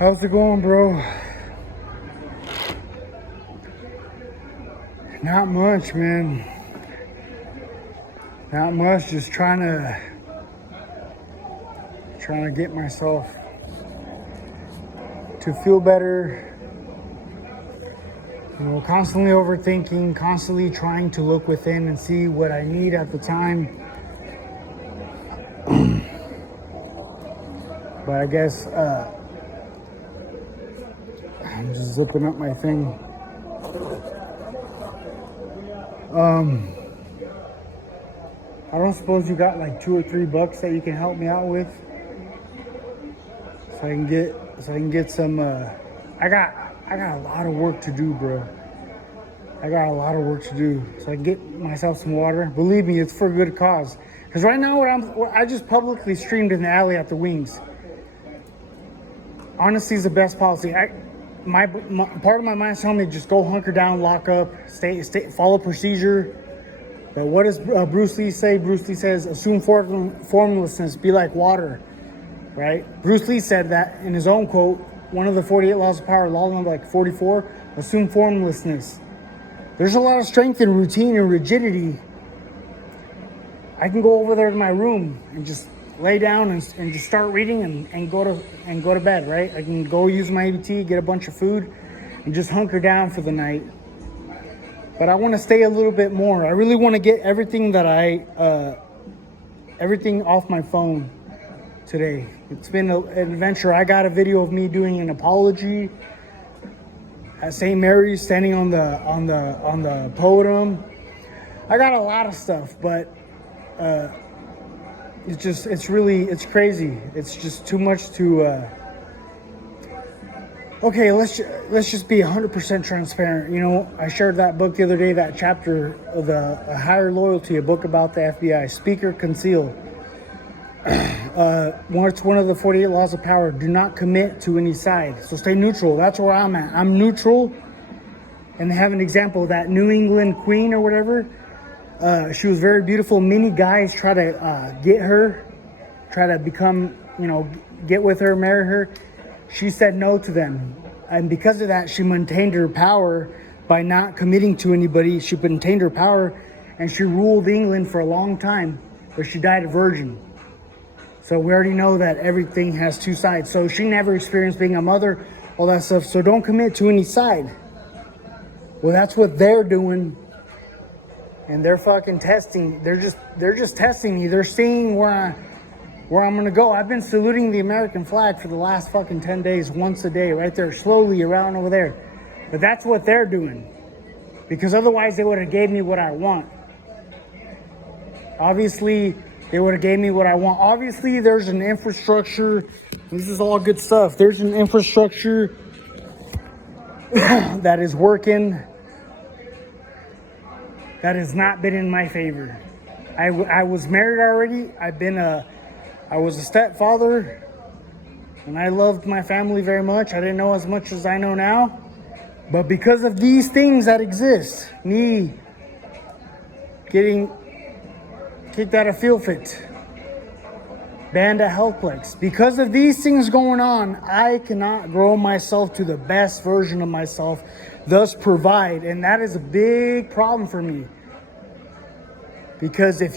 How's it going, bro? Not much, man. Not much. Just trying to get myself to feel better. You know, constantly overthinking, constantly trying to look within and see what I need at the time. But I guess I'm just zipping up my thing. I don't suppose you got like $2 or $3 that you can help me out with, so I can get some. I got a lot of work to do, bro. I got a lot of work to do, so I can get myself some water. Believe me, it's for a good cause. Because right now, I just publicly streamed in the alley at the Wings. Honesty is the best policy. My part of my mind's telling me just go hunker down, lock up, stay, follow procedure. But what does Bruce Lee say? Bruce Lee says, assume formlessness, be like water, right? Bruce Lee said that in his own quote, one of the 48 laws of power, law number like 44, assume formlessness. There's a lot of strength in routine and rigidity. I can go over there to my room and just lay down and just start reading and go to bed, right? I can go use my ABT, get a bunch of food, and just hunker down for the night. But I want to stay a little bit more. I really want to get everything that everything off my phone today. It's been an adventure. I got a video of me doing an apology at St. Mary's, standing on the podium. I got a lot of stuff, but it's crazy. It's just too much to. Okay, let's just be 100% transparent. You know, I shared that book the other day, that chapter of the Higher Loyalty, a book about the FBI. Speak or conceal. It's one of the 48 laws of power. Do not commit to any side. So stay neutral. That's where I'm at. I'm neutral. And they have an example of that New England queen or whatever. She was very beautiful. Many guys try to get her, try to become, get with her, marry her. She said no to them. And because of that, she maintained her power by not committing to anybody. She maintained her power, and she ruled England for a long time, but she died a virgin. So we already know that everything has two sides. So she never experienced being a mother, all that stuff. So don't commit to any side. Well, that's what they're doing. And they're fucking testing. They're just testing me. They're seeing where I'm gonna go. I've been saluting the American flag for the last fucking 10 days, once a day, right there, slowly around over there. But that's what they're doing. Because otherwise they would have gave me what I want. Obviously, they would have gave me what I want. Obviously, there's an infrastructure. This is all good stuff. There's an infrastructure that is working that has not been in my favor. I was married already. I was a stepfather, and I loved my family very much. I didn't know as much as I know now. But because of these things that exist, me getting kicked out of Field Fit, banned at Healthplex, because of these things going on, I cannot grow myself to the best version of myself, thus provide. And that is a big problem for me. Because if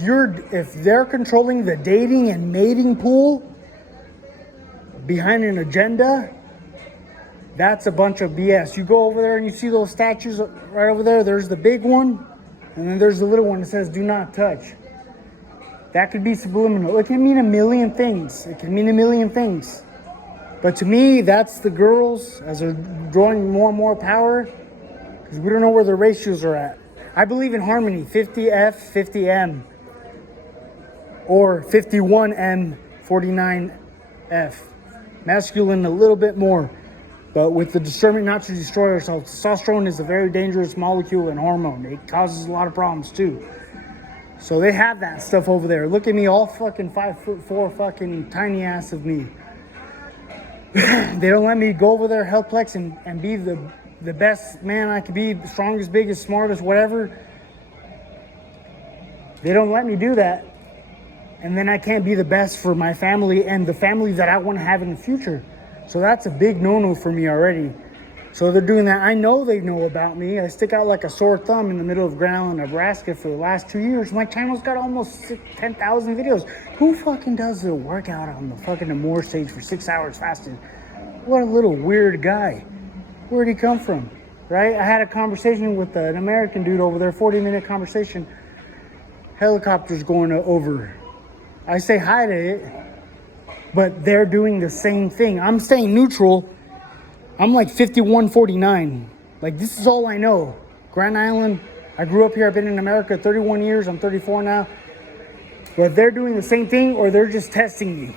they're controlling the dating and mating pool behind an agenda, that's a bunch of BS. You go over there and you see those statues right over there. There's the big one, and then there's the little one that says "Do not touch." That could be subliminal. It can mean a million things. But to me, that's the girls as they're drawing more and more power, because we don't know where the ratios are at. I believe in harmony, 50F, 50M, or 51M, 49F. Masculine a little bit more, but with the discernment not to destroy ourselves. Testosterone is a very dangerous molecule and hormone. It causes a lot of problems too. So they have that stuff over there. Look at me, all fucking 5'4", fucking tiny ass of me. They don't let me go over there, Healthplex, and be the best man I could be, strongest, biggest, smartest, whatever. They don't let me do that. And then I can't be the best for my family and the family that I want to have in the future. So that's a big no-no for me already. So they're doing that. I know they know about me. I stick out like a sore thumb in the middle of Grand Island, Nebraska for the last 2 years. My channel's got almost 10,000 videos. Who fucking does a workout on the fucking Amore stage for 6 hours fasting? What a little weird guy. Where'd he come from? Right? I had a conversation with an American dude over there, 40-minute conversation. Helicopters going over. I say hi to it, but they're doing the same thing. I'm staying neutral. I'm like 51-49. Like, this is all I know. Grand Island, I grew up here. I've been in America 31 years. I'm 34 now. But they're doing the same thing, or they're just testing me.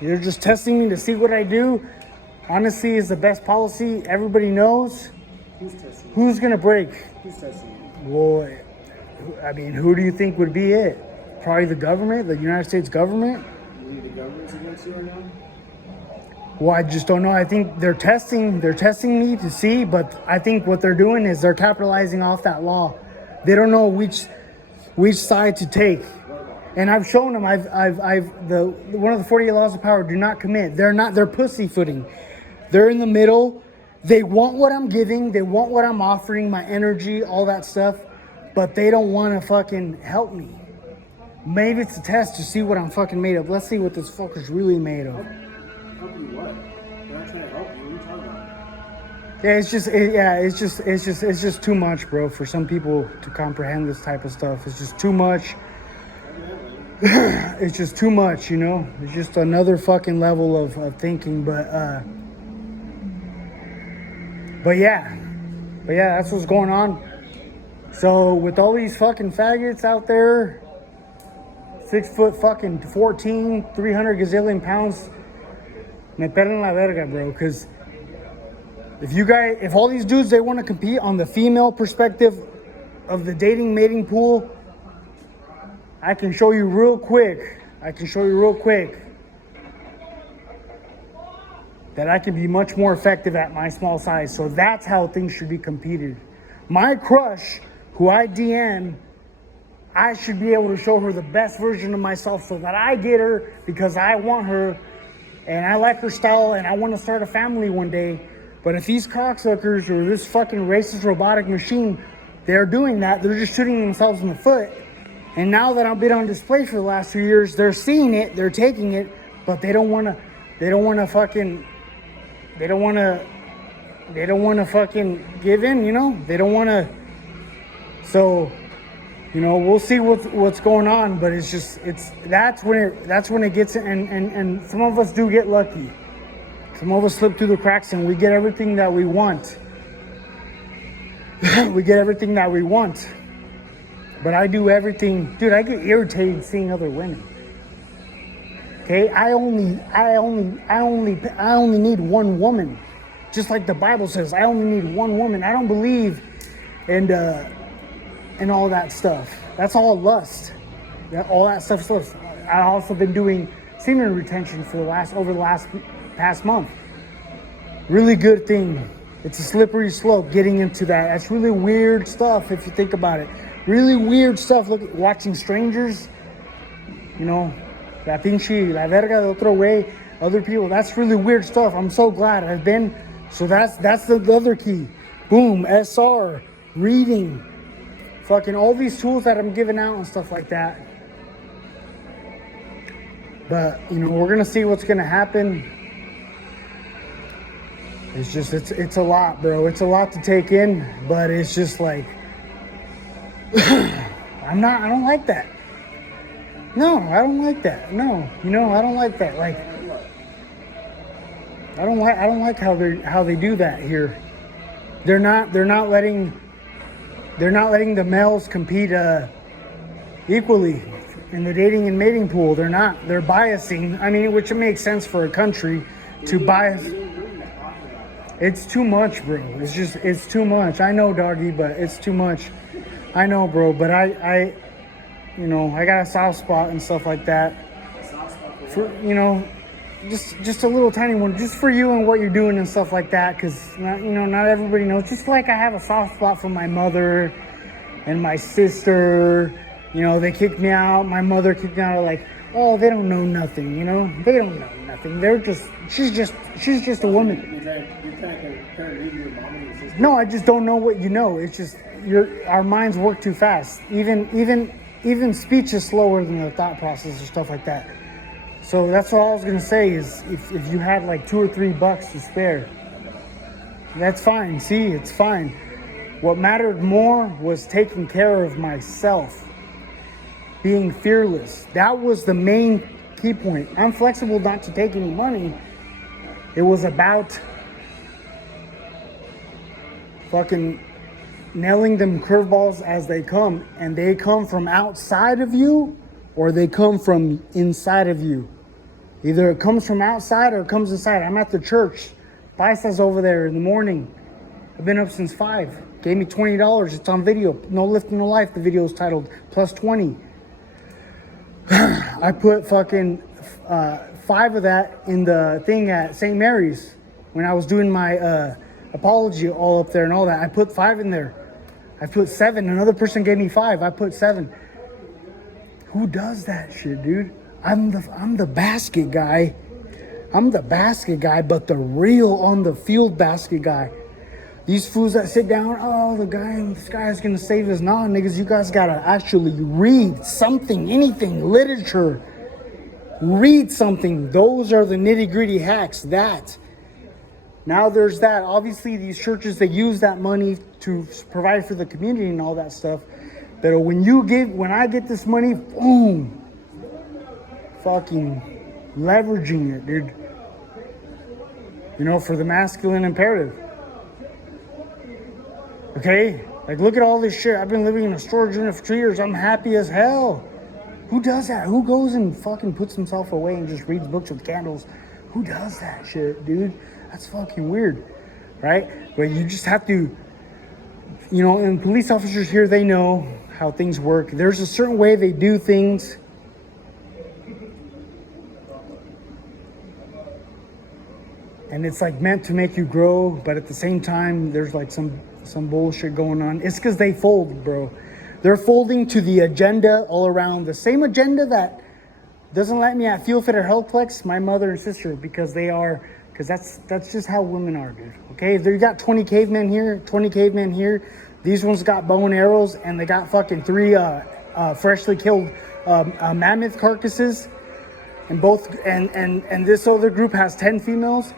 They're just testing me to see what I do. Honesty is the best policy. Everybody knows. Who's testing you? Who's going to break? Who's testing you? Well, I mean, who do you think would be it? Probably the government, the United States government? You think the government's against you right now? Well, I just don't know. I think they're testing me to see, but I think what they're doing is they're capitalizing off that law. They don't know which side to take. And I've shown them. One of the 48 laws of power: do not commit. They're pussyfooting. They're in the middle. They want what I'm giving. They want what I'm offering, my energy, all that stuff, but they don't want to fucking help me. Maybe it's a test to see what I'm fucking made of. Let's see what this fucker's really made of. Help you what? They're not trying to help you. What are you talking about? Yeah, it's just too much, bro, for some people to comprehend this type of stuff. It's just too much. It's just too much, you know? It's just another fucking level of thinking, but yeah, that's what's going on. So with all these fucking faggots out there, 6 foot fucking 14, 300 gazillion pounds, me pelan la verga, bro. Because if all these dudes, they want to compete on the female perspective of the dating mating pool, I can show you real quick that I can be much more effective at my small size. So that's how things should be competed. My crush, who I DM, I should be able to show her the best version of myself so that I get her because I want her and I like her style and I want to start a family one day. But if these cocksuckers or this fucking racist robotic machine, they're doing that, they're just shooting themselves in the foot. And now that I've been on display for the last 2 years, they're seeing it, they're taking it, but they don't want to fucking give in, you know? They don't want to. So, you know, we'll see what's going on, but that's when it gets, and some of us do get lucky. Some of us slip through the cracks and we get everything that we want. We get everything that we want. But I do everything, dude. I get irritated seeing other women. Okay, I only need one woman, just like the Bible says. I only need one woman. I don't believe in all that stuff. That's all lust. All that stuff's lust. I've also been doing semen retention for the past month. Really good thing. It's a slippery slope getting into that. That's really weird stuff if you think about it. Really weird stuff. Look, watching strangers, you know, la pinche, la verga de otro way, other people. That's really weird stuff. I'm so glad I've been. So that's the other key. Boom, SR, reading, fucking all these tools that I'm giving out and stuff like that. But, you know, we're going to see what's going to happen. It's just, it's a lot, bro. It's a lot to take in, but it's just like, I don't like that. No, I don't like that. No, you know, I don't like that. Like, I don't like how they do that here. They're not letting the males compete equally in the dating and mating pool. They're biasing. I mean, which makes sense for a country to bias. It's too much, bro. It's too much. I know, doggy, but it's too much. I know, bro, but I you know, I got a soft spot and stuff like that. For, you know, just a little tiny one, just for you and what you're doing and stuff like that, because, you know, not everybody knows. Just like I have a soft spot for my mother and my sister. You know, they kicked me out. My mother kicked me out, like, oh, they don't know nothing, you know? They don't know nothing. that thing. She's just a woman. You're trying to compare me to your mom and your sister? No, I just don't know what you know. It's just our minds work too fast. Even speech is slower than the thought process or stuff like that. So that's all I was gonna say is if you had like $2 or $3 to spare, that's fine. See, it's fine. What mattered more was taking care of myself, being fearless. That was the main key point. I'm flexible not to take any money. It was about fucking nailing them curveballs as they come, and they come from outside of you or they come from inside of you. Either it comes from outside or it comes inside. I'm at the church. Paisa's over there in the morning. I've been up since 5. Gave me $20. It's on video. No Lifting No Life. The video is titled plus 20. I put fucking 5 of that in the thing at St. Mary's when I was doing my apology all up there and all that. I put 5 in there. I put 7. Another person gave me 5. I put 7. Who does that shit, dude? I'm the basket guy. I'm the basket guy, but the real on the field basket guy. These fools that sit down, oh, this guy is gonna save us. Nah, niggas, you guys gotta actually read something, anything, literature. Read something. Those are the nitty-gritty hacks. That. Now there's that. Obviously, these churches, they use that money to provide for the community and all that stuff. But when I get this money, boom, fucking leveraging it, dude. You know, for the masculine imperative. Okay? Like, look at all this shit. I've been living in a storage unit for 2 years. I'm happy as hell. Who does that? Who goes and fucking puts himself away and just reads books with candles? Who does that shit, dude? That's fucking weird, right? But you just have to, you know, and police officers here, they know how things work. There's a certain way they do things. And it's like meant to make you grow, but at the same time, there's like some bullshit going on. It's because they fold, bro. They're folding to the agenda all around. The same agenda that doesn't let me at Fuel Fit or Healthplex, my mother and sister, because that's just how women are, dude. Okay, if they got 20 cavemen here, 20 cavemen here, these ones got bow and arrows, and they got fucking 3 freshly killed mammoth carcasses, and this other group has 10 females.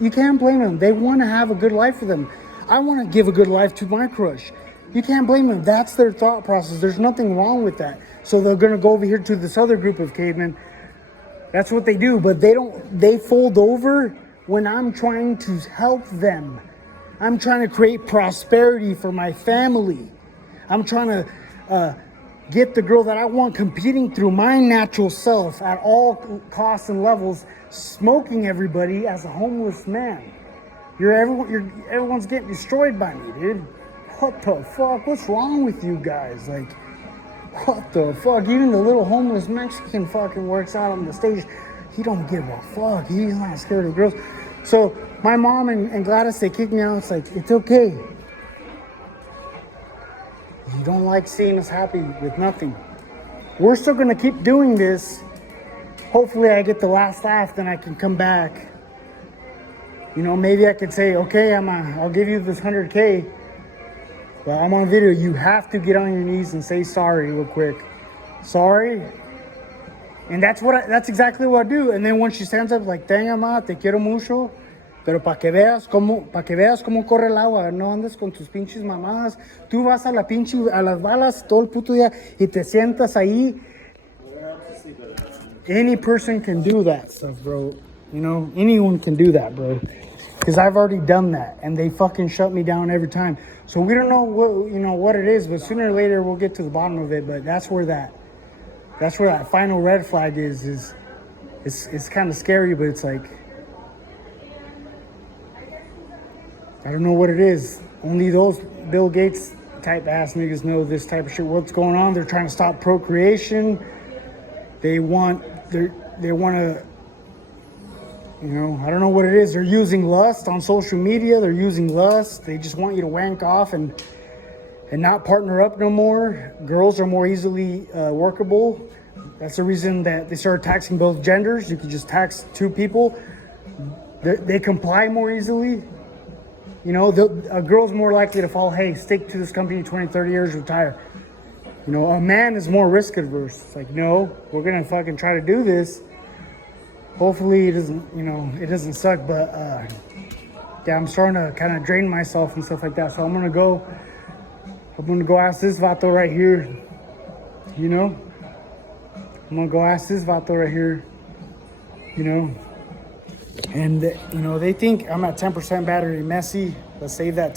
You can't blame them. They want to have a good life for them. I want to give a good life to my crush. You can't blame them. That's their thought process. There's nothing wrong with that. So they're going to go over here to this other group of cavemen. That's what they do. But they fold over when I'm trying to help them. I'm trying to create prosperity for my family. I'm trying to get the girl that I want competing through my natural self at all costs and levels, smoking everybody as a homeless man. Everyone's getting destroyed by me, dude. What the fuck? What's wrong with you guys? Like, what the fuck? Even the little homeless Mexican fucking works out on the stage. He don't give a fuck. He's not scared of girls. So my mom and Gladys, they kicked me out. It's like, it's okay. You don't like seeing us happy with nothing. We're still gonna keep doing this. Hopefully I get the last laugh, then I can come back. You know, maybe I could say, okay, I'll give you this 100K. But I'm on video. You have to get on your knees and say sorry real quick. Sorry. And that's exactly what I do. And then when she stands up, like, ten, mamá, te quiero mucho. Pero para que veas cómo corre el agua. No andes con tus pinches mamadas. Tú vas a las balas todo el puto día y te sientas ahí. Any person can do that stuff, bro. You know, anyone can do that, bro. Because I've already done that, and they fucking shut me down every time. So we don't know what it is, but sooner or later we'll get to the bottom of it. But that's where that final red flag is. It's kind of scary, but it's like, I don't know what it is. Only those Bill Gates type ass niggas know this type of shit. What's going on? They're trying to stop procreation. They want to, you know, I don't know what it is. They're using lust on social media. They're using lust. They just want you to wank off and not partner up no more. Girls are more easily workable. That's the reason that they started taxing both genders. You could just tax two people. They comply more easily. You know, a girl's more likely to fall, hey, stick to this company 20, 30 years, retire. You know, a man is more risk adverse. It's like, no, we're going to fucking try to do this. Hopefully it doesn't, you know, it doesn't suck, but yeah, I'm starting to kind of drain myself and stuff like that. So I'm going to go ask this vato right here, you know. I'm going to go ask this vato right here, you know. And, you know, they think I'm at 10% battery messy. Let's save that